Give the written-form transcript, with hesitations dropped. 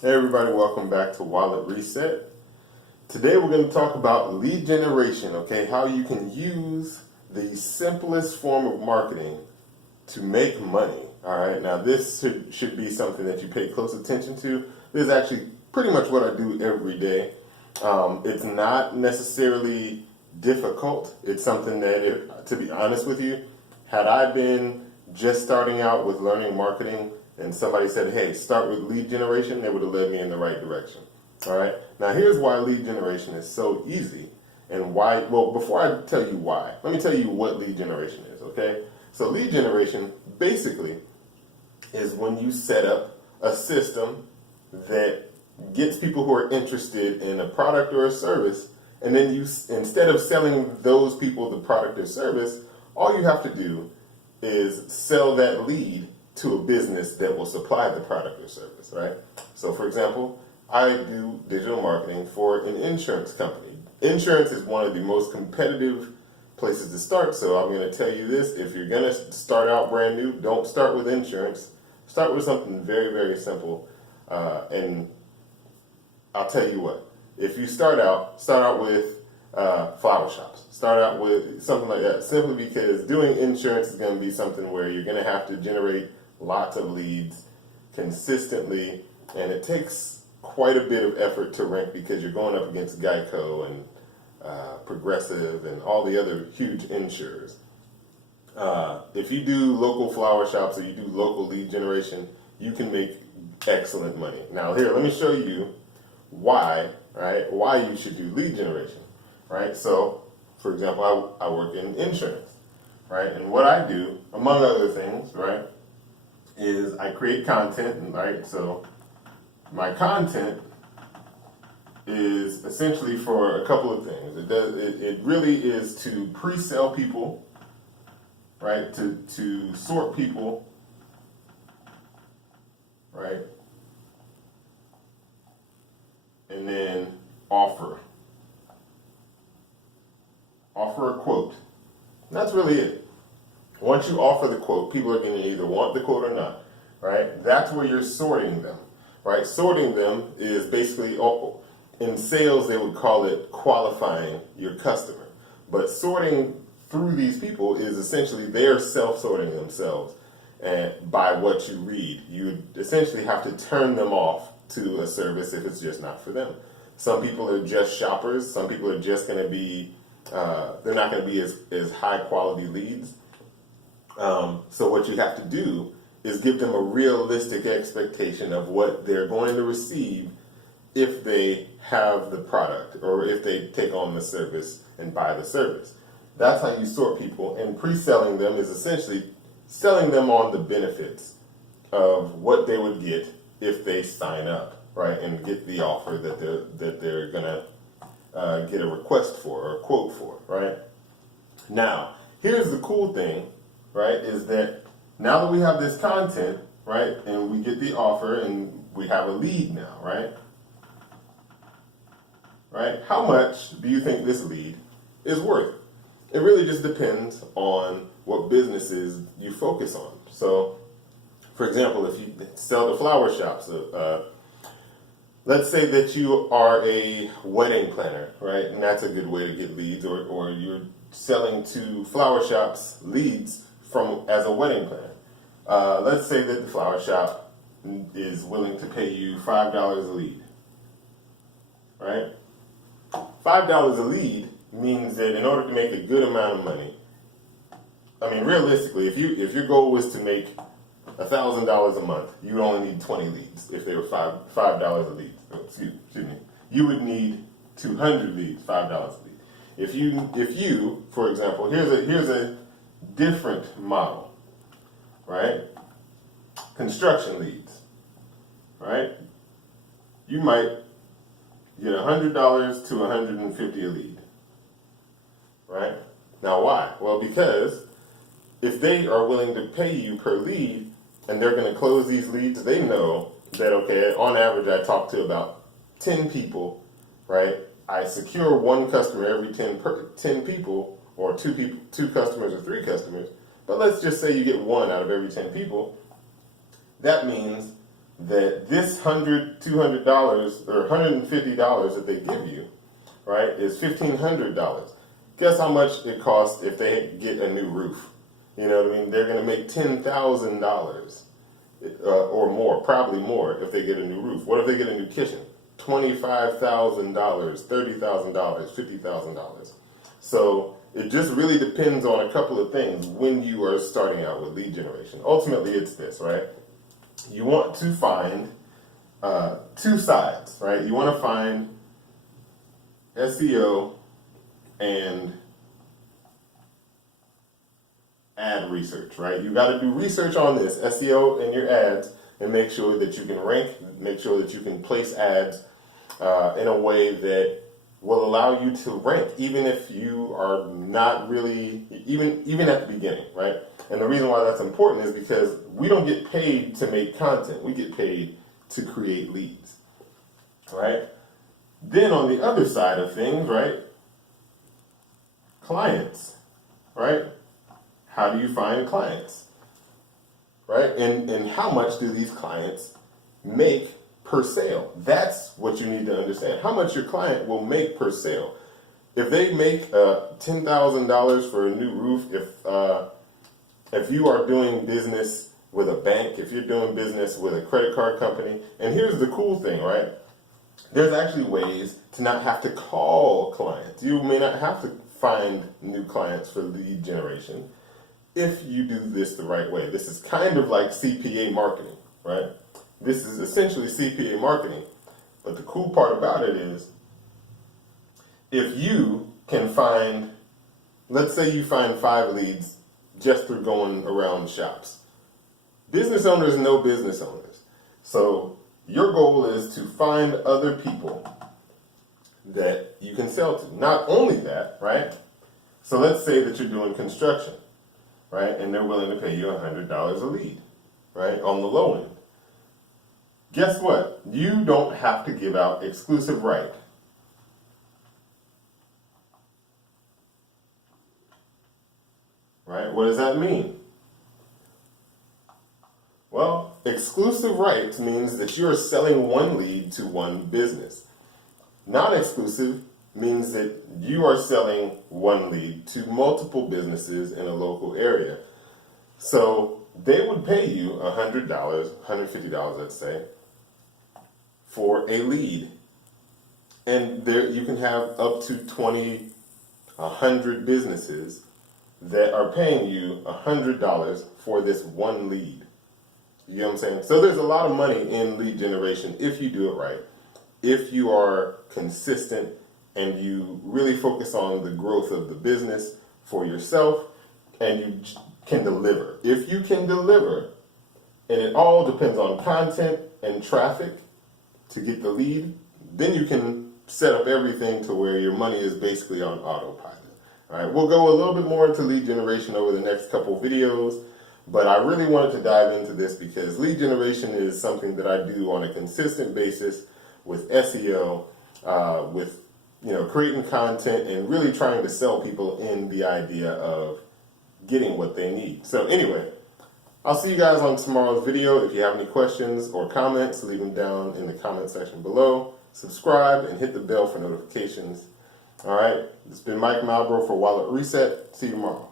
Hey everybody, welcome back to Wallet Reset. Today we're going to talk about lead generation, okay? How you can use the simplest form of marketing to make money, all right? Now this should be something that you pay close attention to. This is actually pretty much what I do every day. It's not necessarily difficult. It's something that, to be honest with you, had I been just starting out with learning marketing and somebody said, hey, start with lead generation, they would have led me in the right direction. All right. Now, here's why lead generation is so easy and why. Well, before I tell you why, let me tell you what lead generation is, okay? So, lead generation basically is when you set up a system that gets people who are interested in a product or a service, and then you, instead of selling those people the product or service, all you have to do is sell that lead to a business that will supply the product or service, right? So for example, I do digital marketing for an insurance company. Insurance is one of the most competitive places to start, so I'm going to tell you this: if you're going to start out brand new, don't start with insurance. Start with something very, very simple. And I'll tell you what, if you start out with flower shops. Start out with something like that, simply because doing insurance is going to be something where you're going to have to generate lots of leads consistently, and it takes quite a bit of effort to rank because you're going up against Geico and Progressive and all the other huge insurers. If you do local flower shops or you do local lead generation, you can make excellent money. Now here, let me show you why you should do lead generation, right? So, for example, I work in insurance, right? And what I do, among other things, right, is I create content, right? So my content is essentially for a couple of things. It really is to pre-sell people, right? To sort people, right? And then offer a quote. And that's really it. Once you offer the quote, people are going to either want the quote or not, right? That's where you're sorting them, right? Sorting them is basically, in sales, they would call it qualifying your customer. But sorting through these people is essentially they're self-sorting themselves by what you read. You essentially have to turn them off to a service if it's just not for them. Some people are just shoppers. Some people are just going to be, they're not going to be as high quality leads. So what you have to do is give them a realistic expectation of what they're going to receive if they have the product or if they take on the service and buy the service. That's how you sort people, and pre-selling them is essentially selling them on the benefits of what they would get if they sign up, right, and get the offer that they're gonna get a request for or a quote for, right? Now, here's the cool thing, right, is that now that we have this content, right, and we get the offer and we have a lead now, right? Right? How much do you think this lead is worth? It really just depends on what businesses you focus on. So, for example, if you sell to flower shops, let's say that you are a wedding planner, right? And that's a good way to get leads, or you're selling to flower shops leads as a wedding planner. Let's say that the flower shop is willing to pay you $5 a lead, right? $5 a lead means that in order to make a good amount of money, I mean, realistically, if your goal was to make $1,000 a month, you would only need 20 leads if they were $5 a lead. Excuse me. You would need 200 leads, $5 a lead. If you, for example, here's a different model, right? Construction leads, right? You might get $100 to $150 a lead, right? Now, why? Well, because if they are willing to pay you per lead and they're going to close these leads, they know that, okay, on average, I talk to about 10 people, right? I secure one customer every 10 people, or two customers or 3 customers. But let's just say you get one out of every 10 people. That means that this $100, $200, or $150 that they give you, right, is $1,500. Guess how much it costs if they get a new roof? You know what I mean? They're going to make $10,000 or more, probably more, if they get a new roof. What if they get a new kitchen? $25,000, $30,000, $50,000. So it just really depends on a couple of things when you are starting out with lead generation. Ultimately, it's this, right? You want to find two sides, right? You want to find SEO and ad research, right? You got to do research on this, SEO and your ads, and make sure that you can rank, make sure that you can place ads in a way that will allow you to rank, even if you are not really, even at the beginning, right? And the reason why that's important is because we don't get paid to make content. We get paid to create leads, right? Then on the other side of things, right? Clients, right? How do you find clients, right? And how much do these clients make per sale? That's what you need to understand. How much your client will make per sale. If they make $10,000 for a new roof, if you are doing business with a bank, if you're doing business with a credit card company, and here's the cool thing, right? There's actually ways to not have to call clients. You may not have to find new clients for lead generation if you do this the right way. This is kind of like CPA marketing, right? This is essentially CPA marketing. But the cool part about it is, if you can find, let's say you find 5 leads just through going around shops. Business owners know business owners. So your goal is to find other people that you can sell to. Not only that, right? So let's say that you're doing construction, right? And they're willing to pay you $100 a lead, right? On the low end. Guess what? You don't have to give out exclusive right. Right? What does that mean? Well, exclusive rights means that you're selling one lead to one business. Non-exclusive means that you are selling one lead to multiple businesses in a local area. So they would pay you $100, $150, let's say, for a lead. And there you can have up to 20, 100 businesses that are paying you $100 for this one lead. You know what I'm saying? So there's a lot of money in lead generation if you do it right. If you are consistent and you really focus on the growth of the business for yourself and you can deliver. If you can deliver, and it all depends on content and traffic to get the lead, then you can set up everything to where your money is basically on autopilot. All right, we'll go a little bit more into lead generation over the next couple videos, but I really wanted to dive into this because lead generation is something that I do on a consistent basis with SEO, with creating content and really trying to sell people in the idea of getting what they need. So anyway, I'll see you guys on tomorrow's video. If you have any questions or comments, leave them down in the comment section below. Subscribe and hit the bell for notifications. All right, it's been Mike Malbro for Wallet Reset. See you tomorrow.